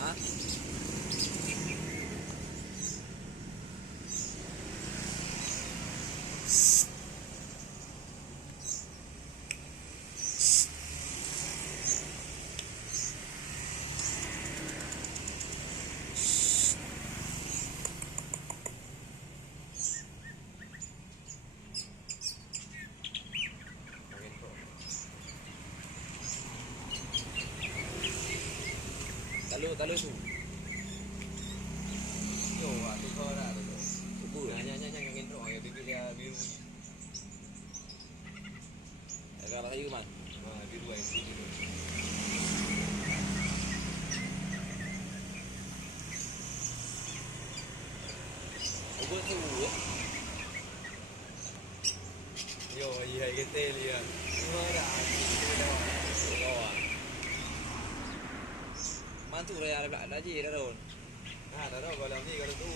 Hah? Taluk tu. Yo, tu kau dah tu. Kubur. Jangan gendrong ya bibir dia biru. Agak kayu man. Biru ai biru. Kubur tu ya. Yo, iya getel ya. Kau dah. Kau ah. Mantu dah ada belak dah je dah ron. Dah kalau ni kalau tu